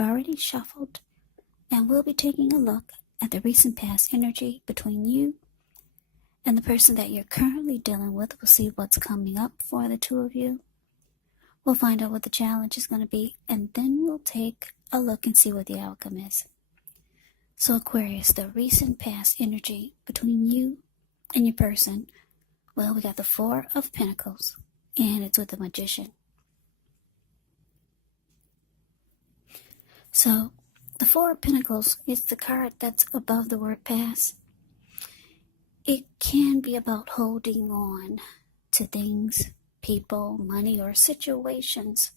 I've already shuffled, and we'll be taking a look at the recent past energy between you and the person that you're currently dealing with. We'll see what's coming up for the two of you. We'll find out what the challenge is going to be, and then we'll take a look and see what the outcome is. So Aquarius, the recent past energy between you and your person. Well, we got the Four of Pentacles, and it's with the Magician. So the Four of Pentacles is the card that's above the word past. It can be about holding on to things, people, money, or situations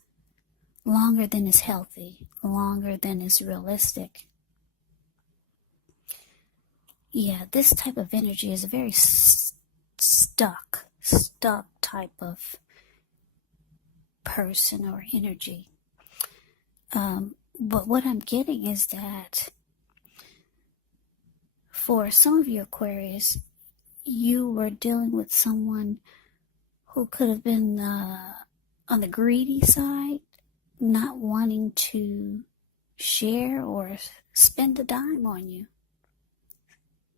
longer than is healthy, longer than is realistic. Yeah, this type of energy is a very stuck type of person or energy. But what I'm getting is that for some of you Aquarius, you were dealing with someone who could have been on the greedy side, not wanting to share or spend a dime on you.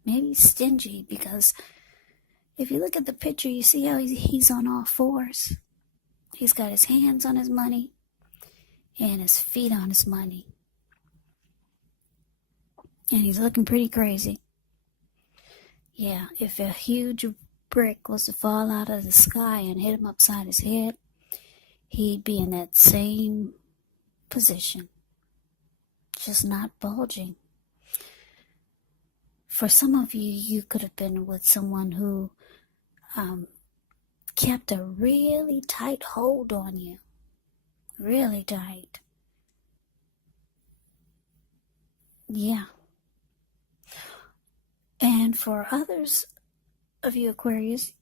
Maybe stingy, because if you look at the picture, you see how he's on all fours. He's got his hands on his money and his feet on his money. And he's looking pretty crazy. Yeah, if a huge brick was to fall out of the sky and hit him upside his head, he'd be in that same position, just not bulging. For some of you, you could have been with someone who kept a really tight hold on you, really tight. Yeah. And for others of you Aquarius,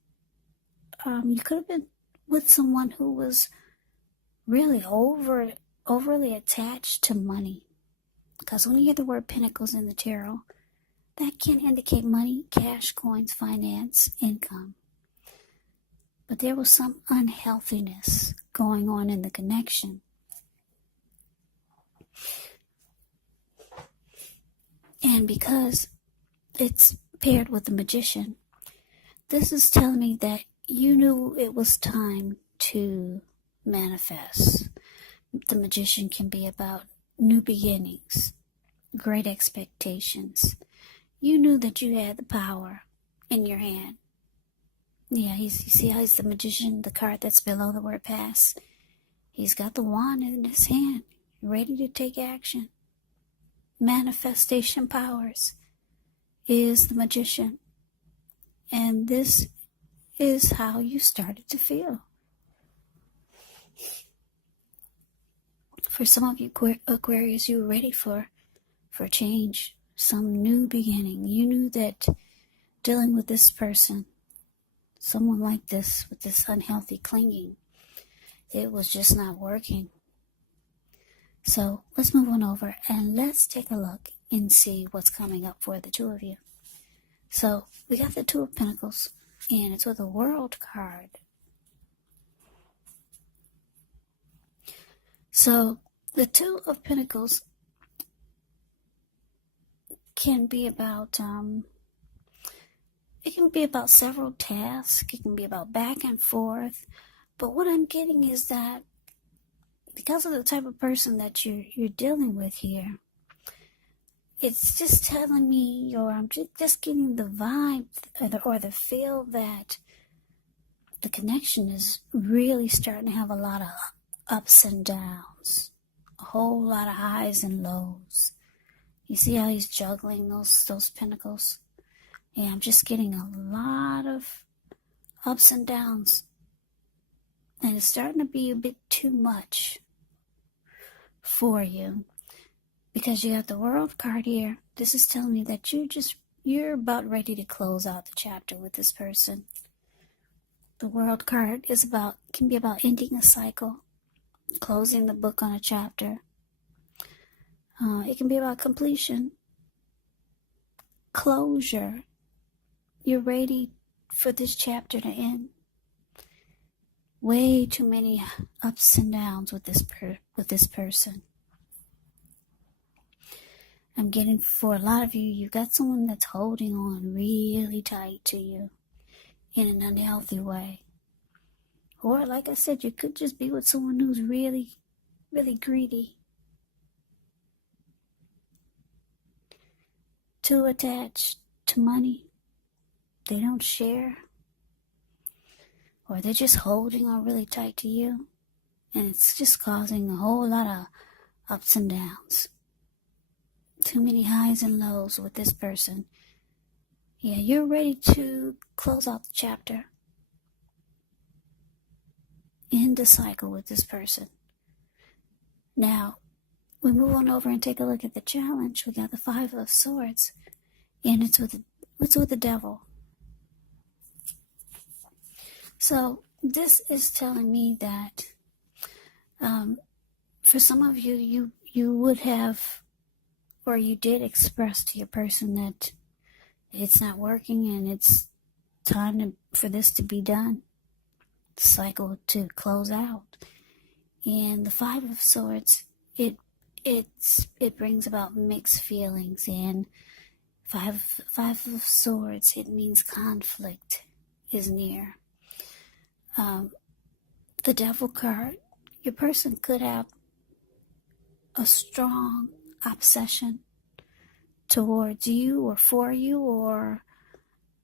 you could have been with someone who was really overly attached to money. Because when you hear the word Pentacles in the tarot, that can indicate money, cash, coins, finance, income. But there was some unhealthiness going on in the connection. And because it's paired with the Magician, this is telling me that you knew it was time to manifest. The Magician can be about new beginnings, great expectations. You knew that you had the power in your hand. Yeah, you see how he's the Magician, the card that's below the word past. He's got the wand in his hand, ready to take action. Manifestation powers is the Magician. And this is how you started to feel. For some of you Aquarius, you were ready for change, some new beginning. You knew that dealing with this person, someone like this, with this unhealthy clinging, it was just not working. So let's move on over and let's take a look and see what's coming up for the two of you. So we got the Two of Pentacles, and it's with a World card. So the Two of Pentacles can be about, it can be about several tasks. It can be about back and forth. But what I'm getting is that because of the type of person that you're dealing with here, it's just telling me, or I'm just getting the vibe or the feel that the connection is really starting to have a lot of ups and downs, a whole lot of highs and lows. You see how he's juggling those pentacles? Yeah, I'm just getting a lot of ups and downs. And it's starting to be a bit too much for you. Because you got the World card here. This is telling me that you're about ready to close out the chapter with this person. The World card can be about ending a cycle, closing the book on a chapter. It can be about completion, closure. You're ready for this chapter to end. Way too many ups and downs with this person. I'm getting for a lot of you, you've got someone that's holding on really tight to you in an unhealthy way. Or, like I said, you could just be with someone who's really, really greedy, too attached to money. They don't share. Or they're just holding on really tight to you. And it's just causing a whole lot of ups and downs. Too many highs and lows with this person. Yeah, you're ready to close out the chapter. End the cycle with this person. Now, we move on over and take a look at the challenge. We got the Five of Swords. And it's with the Devil. So, this is telling me that for some of you, you would have, or you did express to your person that it's not working and it's time for this to be done. The cycle to close out. And the Five of Swords, it brings about mixed feelings. And Five of Swords, it means conflict is near. The Devil card, your person could have a strong obsession towards you or for you or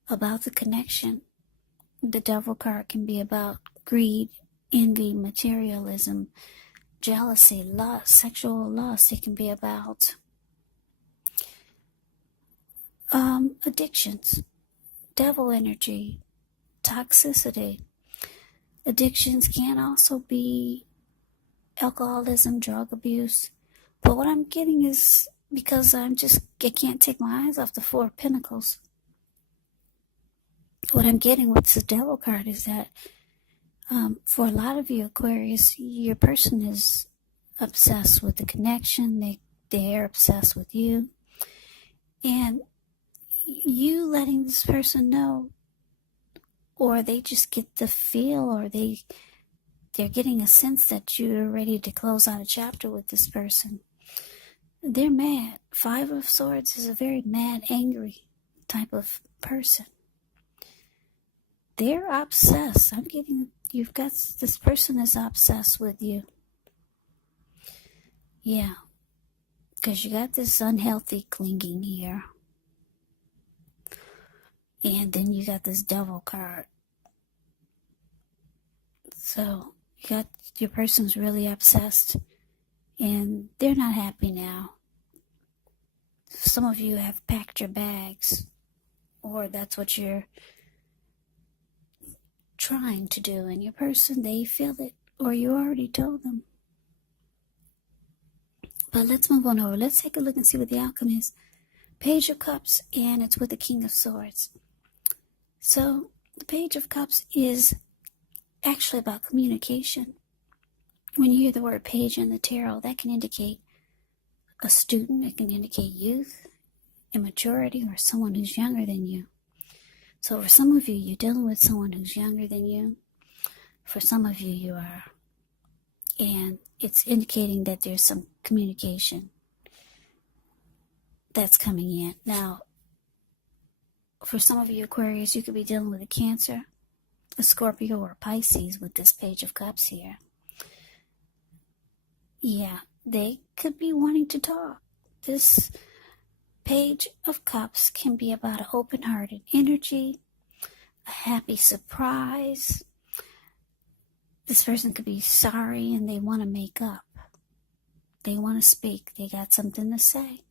about the connection. The Devil card can be about greed, envy, materialism, jealousy, lust, sexual lust. It can be about addictions, devil energy, toxicity. Addictions can also be alcoholism, drug abuse. But what I'm getting is, because I can't take my eyes off the Four of Pentacles. What I'm getting with the Devil card is that for a lot of you Aquarius, your person is obsessed with the connection. They're obsessed with you. And you letting this person know, or they just get the feel, or they're getting a sense that you're ready to close out a chapter with this person. They're mad. Five of Swords is a very mad, angry type of person. They're obsessed. This person is obsessed with you. Yeah. Because you got this unhealthy clinging here. And then you got this Devil card. So your person's really obsessed. And they're not happy now. Some of you have packed your bags. Or that's what you're trying to do. And your person, they feel it. Or you already told them. But let's move on over. Let's take a look and see what the outcome is. Page of Cups, and it's with the King of Swords. So, the Page of Cups is actually about communication. When you hear the word page in the tarot, that can indicate a student, it can indicate youth, immaturity, or someone who's younger than you. So for some of you, you're dealing with someone who's younger than you. For some of you, you are. And it's indicating that there's some communication that's coming in. Now, for some of you Aquarius, you could be dealing with a Cancer, a Scorpio, or a Pisces with this Page of Cups here. Yeah, they could be wanting to talk. This Page of Cups can be about an open-hearted energy, a happy surprise. This person could be sorry and they want to make up. They want to speak. They got something to say.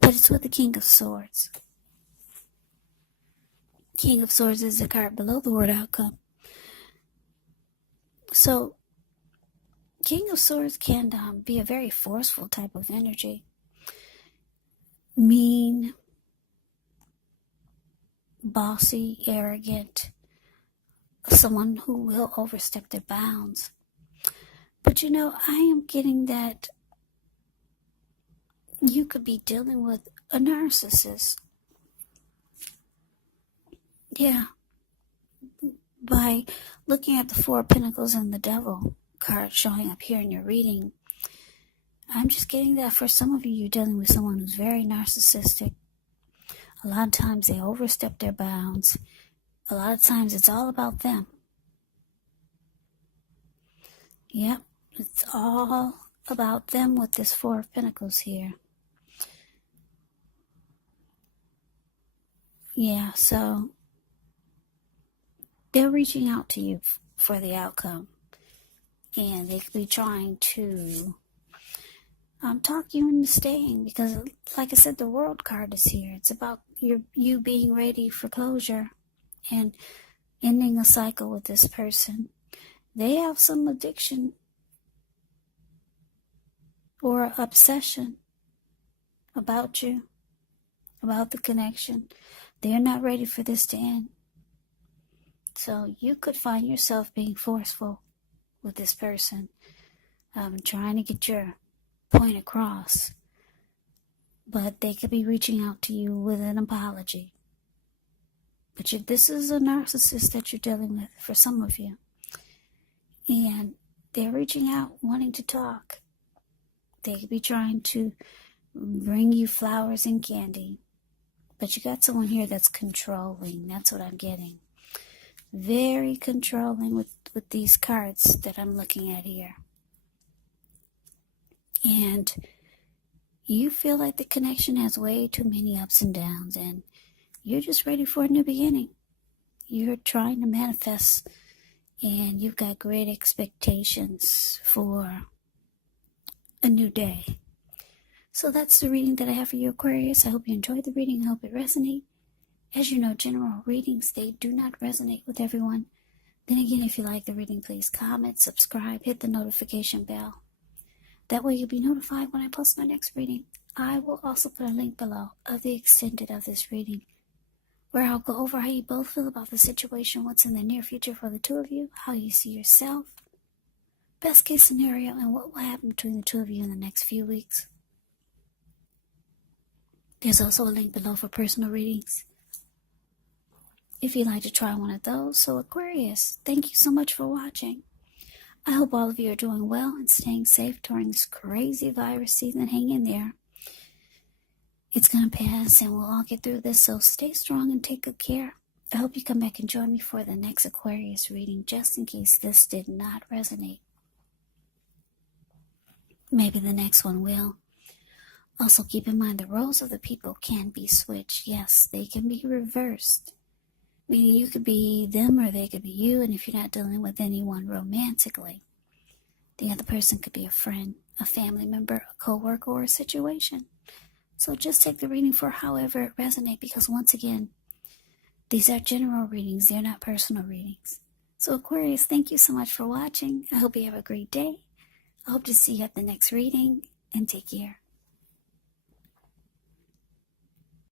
But it's with the King of Swords. King of Swords is the card below the word outcome. So, King of Swords can be a very forceful type of energy. Mean, bossy, arrogant, someone who will overstep their bounds. But I am getting that you could be dealing with a narcissist. Yeah. By looking at the Four of Pentacles and the Devil card showing up here in your reading, I'm just getting that for some of you, you're dealing with someone who's very narcissistic. A lot of times they overstep their bounds. A lot of times it's all about them. Yep, it's all about them with this Four of Pentacles here. Yeah, so they're reaching out to you for the outcome. And they could be trying to talk you into staying, because like I said, the World card is here. It's about you being ready for closure and ending a cycle with this person. They have some addiction or obsession about you, about the connection. They're not ready for this to end. So you could find yourself being forceful with this person, trying to get your point across. But they could be reaching out to you with an apology. But this is a narcissist that you're dealing with for some of you. And they're reaching out, wanting to talk. They could be trying to bring you flowers and candy. But you got someone here that's controlling. That's what I'm getting. Very controlling with these cards that I'm looking at here. And you feel like the connection has way too many ups and downs, and you're just ready for a new beginning. You're trying to manifest, and you've got great expectations for a new day. So that's the reading that I have for you, Aquarius. I hope you enjoyed the reading. I hope it resonated. As you know, general readings, they do not resonate with everyone. Then again, if you like the reading, please comment, subscribe, hit the notification bell. That way you'll be notified when I post my next reading. I will also put a link below of the extended of this reading, where I'll go over how you both feel about the situation, what's in the near future for the two of you, how you see yourself, best case scenario, and what will happen between the two of you in the next few weeks. There's also a link below for personal readings, if you'd like to try one of those. So Aquarius, thank you so much for watching. I hope all of you are doing well and staying safe during this crazy virus season. Hang in there. It's going to pass and we'll all get through this, so stay strong and take good care. I hope you come back and join me for the next Aquarius reading, just in case this did not resonate. Maybe the next one will. Also keep in mind the roles of the people can be switched. Yes, they can be reversed. Meaning you could be them or they could be you, and if you're not dealing with anyone romantically, the other person could be a friend, a family member, a co-worker, or a situation. So just take the reading for however it resonates, because once again, these are general readings, they're not personal readings. So Aquarius, thank you so much for watching. I hope you have a great day. I hope to see you at the next reading, and take care.